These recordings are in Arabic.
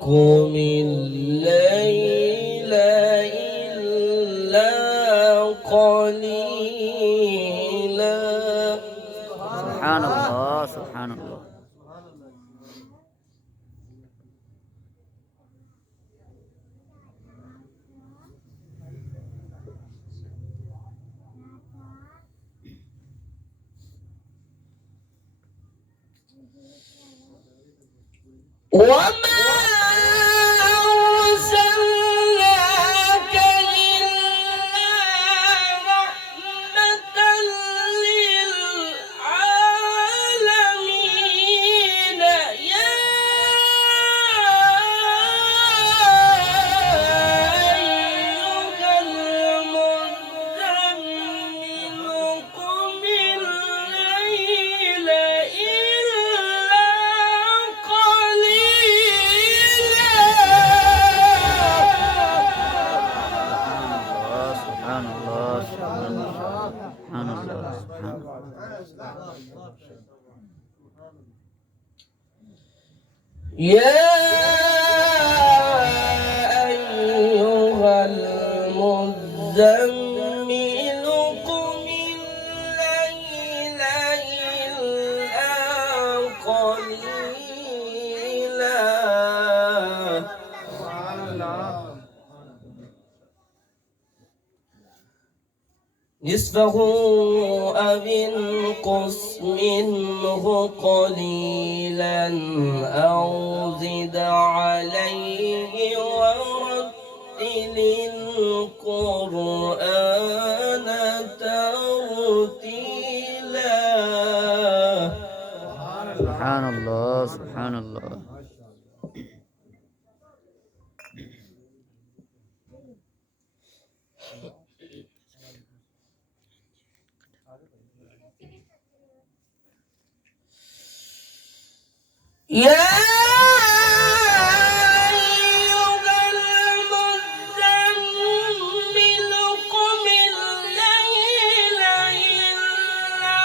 قم الليل إلا قليلا. سبحان الله سبحان الله. وما أرسلناك إلا رحمة للعالمين يا أيها المزمل قم الليل إلا قليلا. سبحان الله سبحان الله سبحان الله سبحان الله. يا أيها المزمل قم الليل إلا قليلا نصفه أو انقص منه قليلا أو زد عليه ورتل القرآن ترتيلا. سبحان الله سبحان الله. يا أيها المزمل قم الليل إلا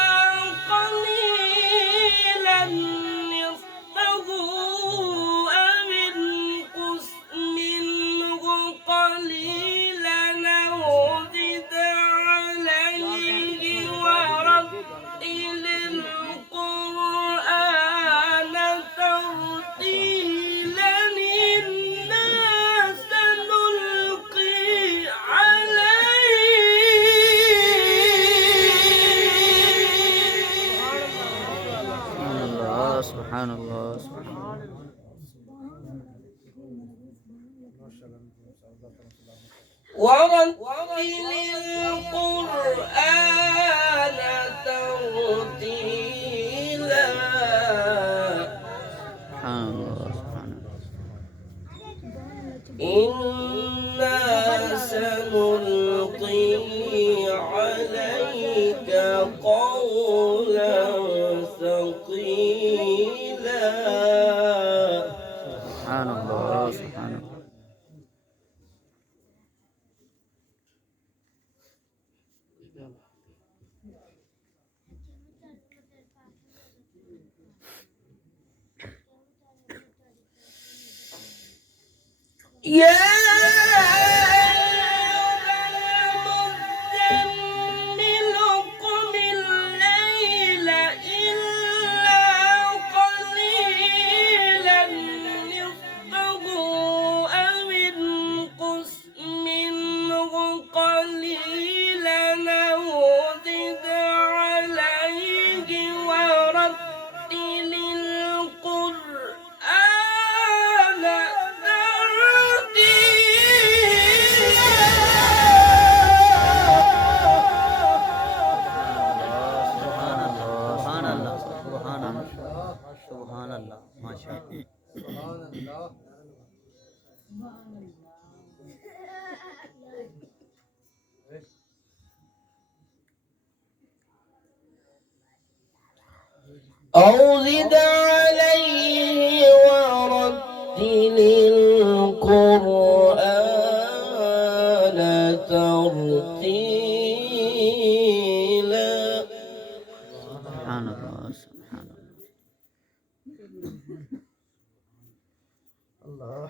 قليلا نصفه أو انقص منه قليلا أو زد عليه ورتل القرآن ترتيلا إنا سنلقي عليك سبحان الله سبحان الله. ورتل القرآن ترتيلا. سبحان الله سبحان الله. إنا سنلقي عليك قولا ثقيلا. سبحان الله سبحان الله. يا أيها المزمل قم الليل إلا قليلا نصفه أو انقص منه قليلا أو زد عليه ورتل القرآن سبحان الله ما شاء الله. أو زد عليه ورتل القرآن ترتيلا. سبحان الله سبحان الله.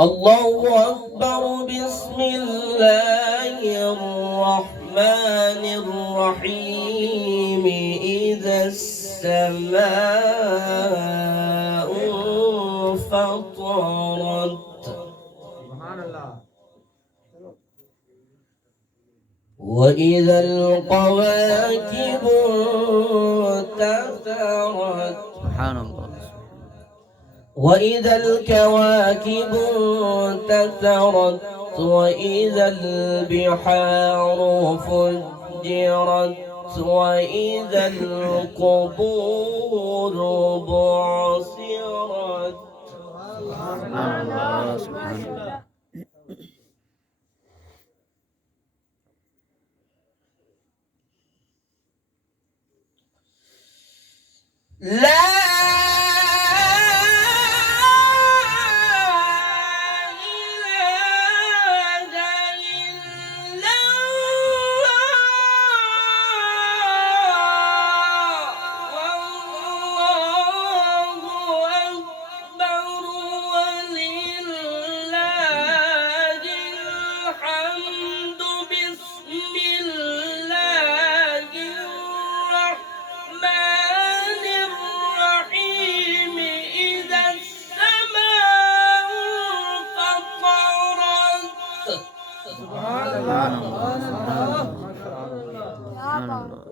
الله أكبر. بسم الله الرحمن الرحيم. إذا السماء انفطرت وإذا الكواكب انتثرت سبحان الله. وإذا الكواكب انتثرت وإذا البحار فجرت وإذا القبور بعثرت. سبحان الله سبحان الله. لا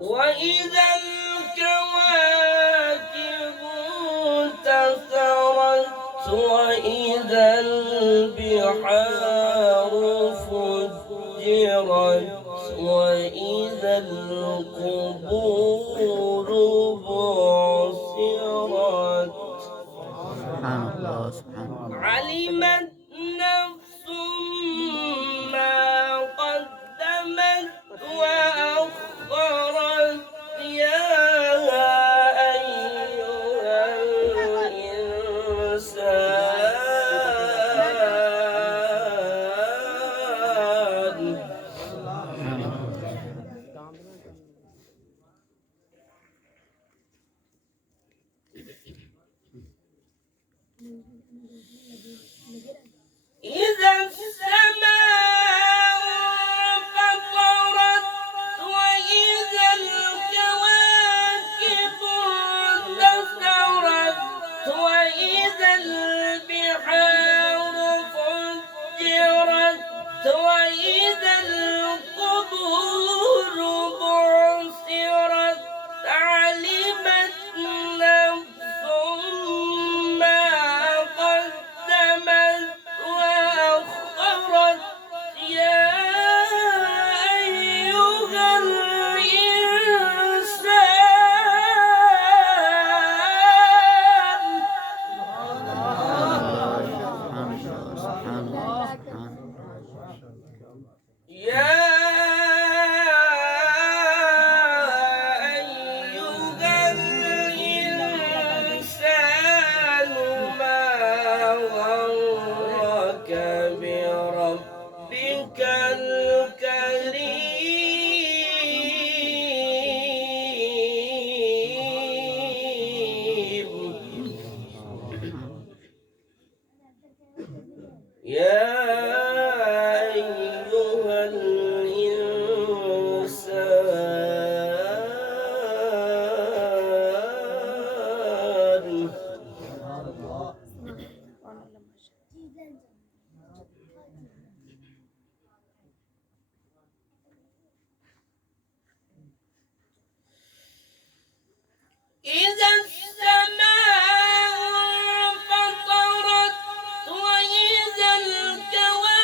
وإذا الكواكب انتثرت وإذا البحار فجرت وإذا القبور بعثرت. سبحان الله سبحان الله. علمت نفس ما قدمت وأخرت. يا أيها الإنسان إذا السماء انفطرت وإذا الكواكب انتثرت وإذا البحار فجرت وإذا القبور بعثرت. علمت نفس ما قدمت وأخرت. يا أيها الإنسان سبحان الله سبحان الله. يا أيها الإنسان ما غرك بربك الكريم. يا أيها الإنسان إذا السماء انفطرت وإذا الكواكب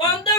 কন্দ